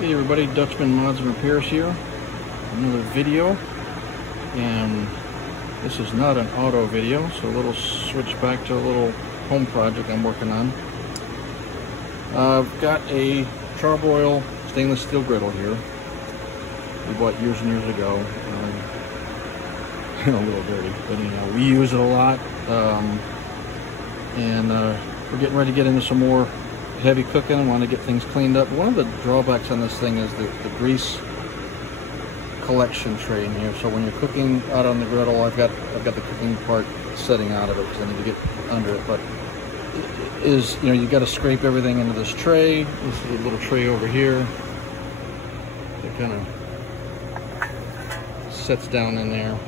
Hey everybody, Dutchman Mods and Repairs here. Another video, and this is not an auto video, so a little switch back to a little home project I'm working on. I've got a charbroil stainless steel griddle here. We bought years and years ago. A little dirty, but anyhow, we use it a lot, and we're getting ready to get into some more heavy cooking. I want to get things cleaned up. One of the drawbacks on this thing is the grease collection tray in here. So when you're cooking out on the griddle, I've got the cooking part setting out of it because I need to get under it. But it is, you got to scrape everything into this tray. This is a little tray over here that kind of sets down in there.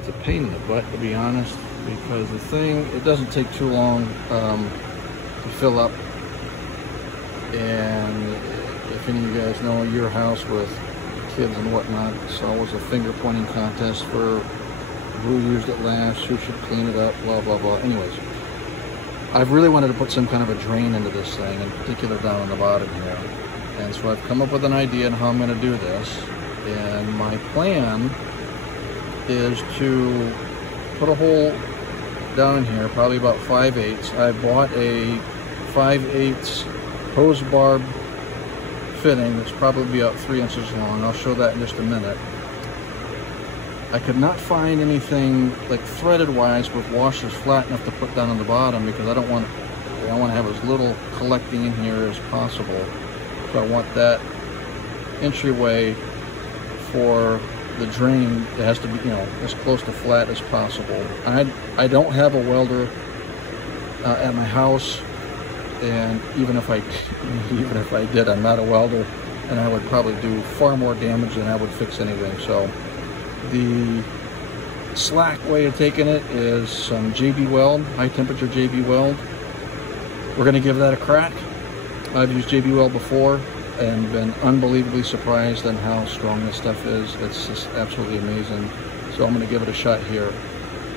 It's a pain in the butt, to be honest, because the thing, it doesn't take too long to fill up. And if any of you guys know your house with kids and whatnot, it's always a finger pointing contest for who used it last, who should clean it up, blah blah blah. Anyways, I've really wanted to put some kind of a drain into this thing, in particular down on the bottom here. And so I've come up with an idea on how I'm going to do this. And my plan is to put a hole down in here, probably about 5/8. I bought a 5/8 hose barb fitting that's probably about 3 inches long. I'll show that in just a minute. I could not find anything like threaded wise with washers flat enough to put down on the bottom, because I want to have as little collecting in here as possible. So I want that entryway for the drain. It has to be, as close to flat as possible. I don't have a welder at my house. And even if I did, I'm not a welder, and I would probably do far more damage than I would fix anything. So the slack way of taking it is some JB Weld, high temperature JB Weld. We're going to give that a crack. I've used JB Weld before and been unbelievably surprised on how strong this stuff is. It's just absolutely amazing. So I'm going to give it a shot here.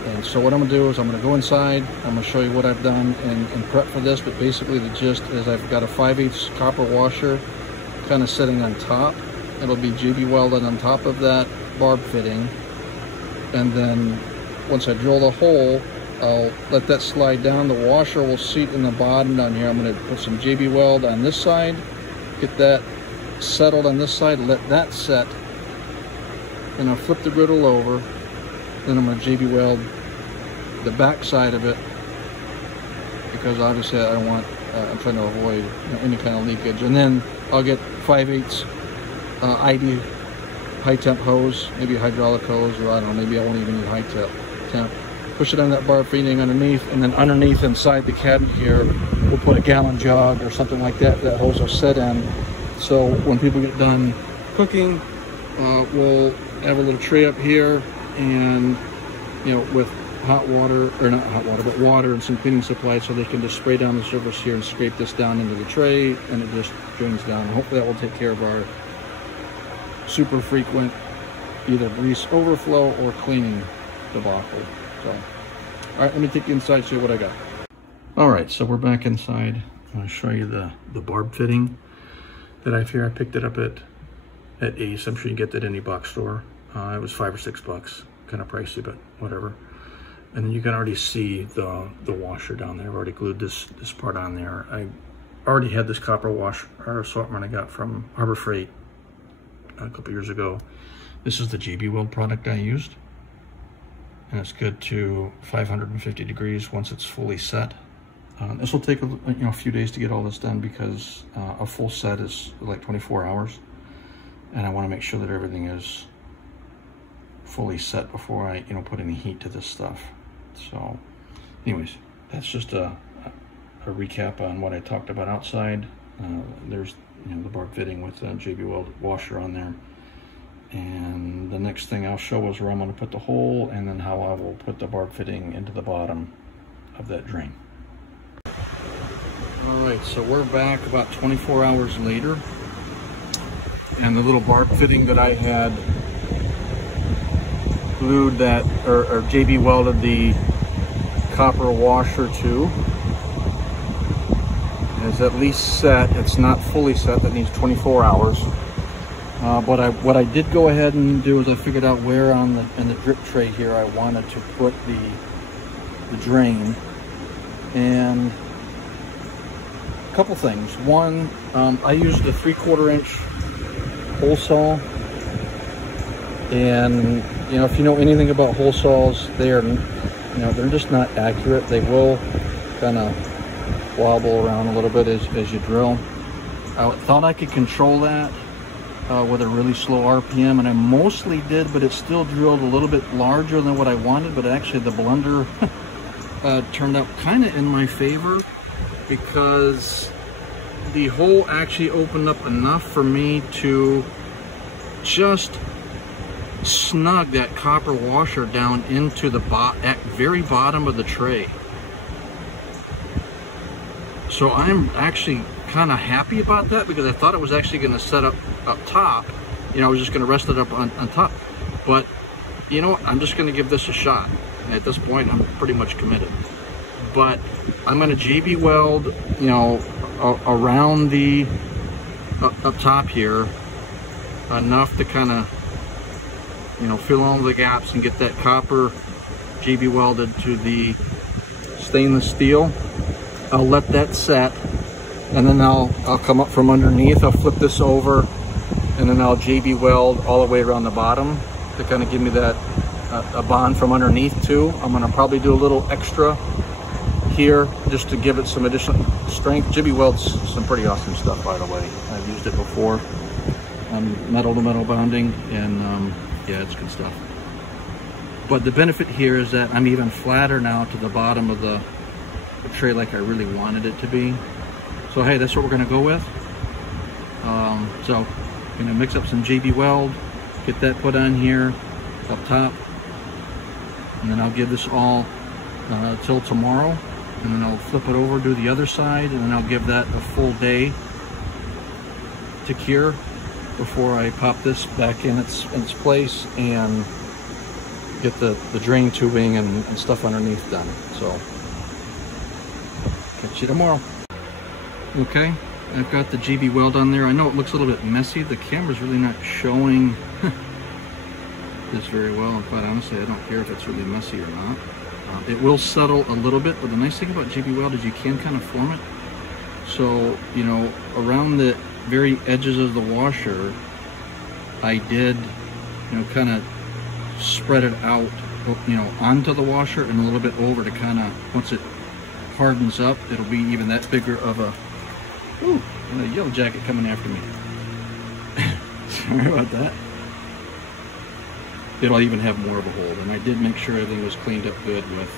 And so what I'm going to do is I'm going to go inside. I'm going to show you what I've done and prep for this. But basically the gist is I've got a 5/8 copper washer kind of sitting on top. It'll be JB welded on top of that barb fitting. And then once I drill the hole, I'll let that slide down. The washer will seat in the bottom down here. I'm going to put some JB Weld on this side, get that settled on this side, let that set. Then I'll flip the griddle over. Then I'm going to JB Weld the back side of it, because obviously I don't want, I'm trying to avoid any kind of leakage. And then I'll get 5/8 ID high temp hose, maybe a hydraulic hose, or I don't know, maybe I won't even need high temp. Push it on that barb feeding underneath, and then underneath inside the cabinet here, we'll put a gallon jug or something like that hose will set in. So when people get done cooking, we'll have a little tray up here, and with hot water, or not hot water, but water and some cleaning supplies, so they can just spray down the surface here and scrape this down into the tray, and it just drains down. Hopefully that will take care of our super frequent either grease overflow or cleaning debacle. So, all right, let me take you inside, show you what I got. All right, so we're back inside. I'm going to show you the barb fitting that I have here. I picked it up at Ace. I'm sure you can get that at any box store. It was $5 or $6, kind of pricey, but whatever. And then you can already see the washer down there. I've already glued this part on there. I already had this copper washer assortment I got from Harbor Freight a couple years ago. This is the JB Weld product I used, and it's good to 550 degrees once it's fully set. This will take a few days to get all this done, because a full set is like 24 hours, and I want to make sure that everything is fully set before I put any heat to this stuff. So anyways, that's just a recap on what I talked about outside. There's the barb fitting with the JB Weld washer on there, and the next thing I'll show is where I'm going to put the hole, and then how I will put the barb fitting into the bottom of that drain. All right, so we're back about 24 hours later, and the little barb fitting that I had glued that, or JB welded the copper washer to, is at least set. It's not fully set. That needs 24 hours. But what I did go ahead and do is I figured out where in the drip tray here I wanted to put the drain. And a couple things. One, I used a 3/4 inch hole saw. And you know, if you know anything about hole saws, they're just not accurate. They will kind of wobble around a little bit as you drill. I thought I could control that with a really slow RPM, and I mostly did, but it still drilled a little bit larger than what I wanted. But actually the blender turned out kind of in my favor, because the hole actually opened up enough for me to just snug that copper washer down into the very bottom of the tray. So I'm actually kind of happy about that, because I thought it was actually going to set up top. You know, I was just going to rest it up on top. But you know what? I'm just going to give this a shot. And at this point, I'm pretty much committed. But I'm going to JB weld, you know, around the up top here, enough to kind of, you know, fill all the gaps and get that copper JB welded to the stainless steel. I'll let that set, and then I'll come up from underneath. I'll flip this over, and then I'll JB weld all the way around the bottom to kind of give me that a bond from underneath too. I'm going to probably do a little extra here just to give it some additional strength. JB welds some pretty awesome stuff, by the way. I've used it before on metal to metal bonding, and yeah, it's good stuff. But the benefit here is that I'm even flatter now to the bottom of the tray, like I really wanted it to be. So hey, that's what we're going to go with. So I'm going to mix up some JB weld, get that put on here up top, and then I'll give this all till tomorrow, and then I'll flip it over, do the other side, and then I'll give that a full day to cure before I pop this back in its place and get the drain tubing and stuff underneath done. So catch you tomorrow. Okay, I've got the JB weld on there. I know it looks a little bit messy. The camera's really not showing this very well, and quite honestly I don't care if it's really messy or not. It will settle a little bit, but the nice thing about JB weld is you can kind of form it. So, you know, around the very edges of the washer, I did, you know, kind of spread it out, you know, onto the washer and a little bit over to kind of, once it hardens up, it'll be even that bigger of a, ooh, and a yellow jacket coming after me. Sorry about that. It'll even have more of a hold, and I did make sure everything was cleaned up good with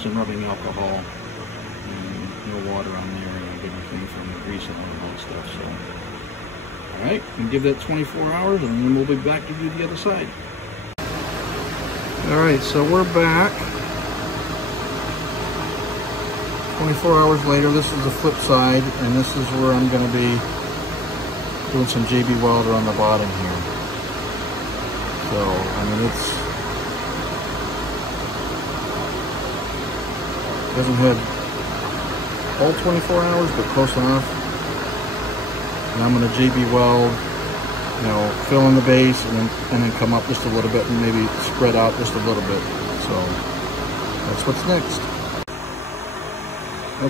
some rubbing alcohol and no water on there, and good thing from the grease and all that stuff. So, all right, and give that 24 hours, and then we'll be back to do the other side. All right, so we're back. 24 hours later. This is the flip side, and this is where I'm going to be doing some JB welder on the bottom here. So, I mean, doesn't have all 24 hours, but close enough. And I'm going to JB weld, you know, fill in the base, and then come up just a little bit, and maybe spread out just a little bit. So that's what's next.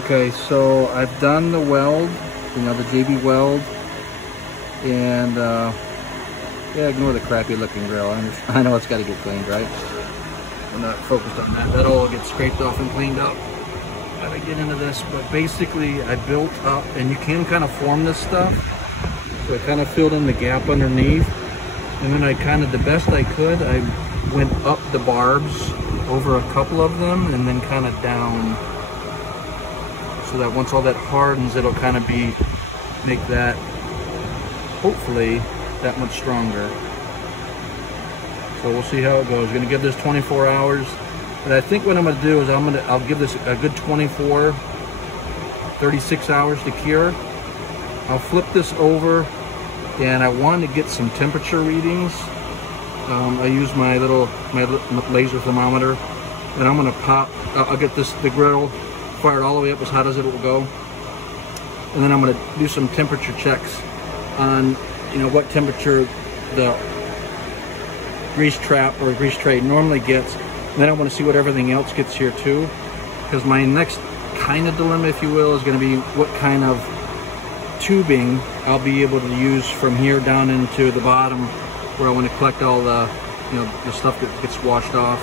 Okay, so I've done the weld, you know, the JB weld, and yeah, ignore the crappy looking grill. I know it's got to get cleaned, right? We're not focused on that. That'll all get scraped off and cleaned up. Gotta get into this, but basically I built up, and you can kind of form this stuff. So I kind of filled in the gap underneath, and then I kind of, the best I could, I went up the barbs over a couple of them, and then kind of down, so that once all that hardens, it'll kind of make that, hopefully, that much stronger. So we'll see how it goes. Gonna give this 24 hours. And I think what I'm gonna do is I'll give this a good 24, 36 hours to cure. I'll flip this over, and I wanted to get some temperature readings. I use my laser thermometer, and I'm gonna I'll get the griddle fired all the way up as hot as it will go. and then I'm going to do some temperature checks on, you know, what temperature the grease trap or grease tray normally gets. And then I want to see what everything else gets here too, because my next kind of dilemma, if you will, is going to be what kind of tubing I'll be able to use from here down into the bottom, where I want to collect all the, you know, the stuff that gets washed off.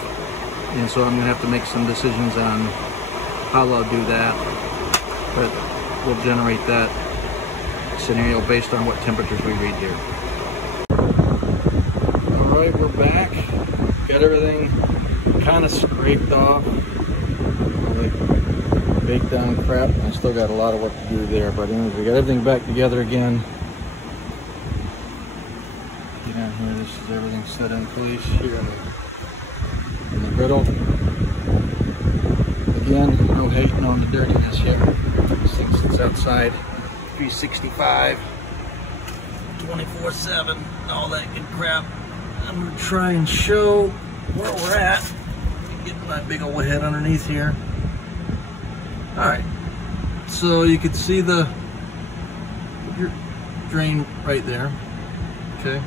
And so I'm going to have to make some decisions on how I'll do that, but we'll generate that scenario based on what temperatures we read here. All right, we're back. Got everything kind of scraped off, like baked down crap. I still got a lot of work to do there, but anyways, we got everything back together again. Get down here, this is everything set in place here in the griddle. Again, no hating on the dirtiness here. This thing sits outside 365, 24/7, all that good crap. I'm gonna try and show where we're at. Get my big old head underneath here. All right, so you can see your drain right there. Okay,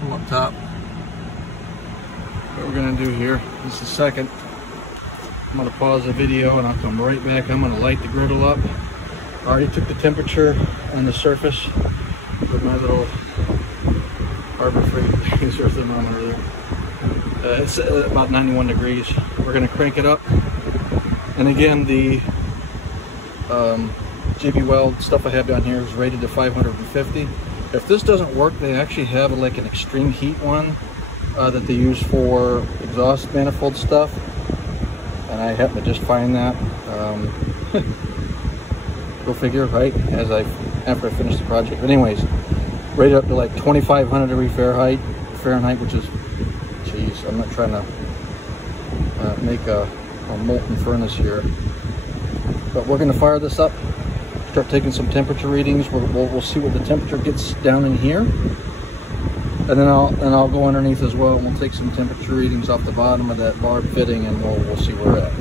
from up top. What we're gonna do here, this is the second. I'm gonna pause the video and I'll come right back. I'm gonna light the griddle up. I already took the temperature on the surface with my little Harbor Freight laser thermometer there. It's about 91 degrees. We're gonna crank it up. And again, the JB Weld stuff I have down here is rated to 550. If this doesn't work, they actually have like an extreme heat one that they use for exhaust manifold stuff. And I happen to just find that. Go figure, right? After I finish the project. But anyways, rated up to like 2,500 degree Fahrenheit, which is, geez, I'm not trying to make a molten furnace here. But we're going to fire this up, start taking some temperature readings. We'll see what the temperature gets down in here, and then I'll go underneath as well, and we'll take some temperature readings off the bottom of that barb fitting, and we'll see where we're at.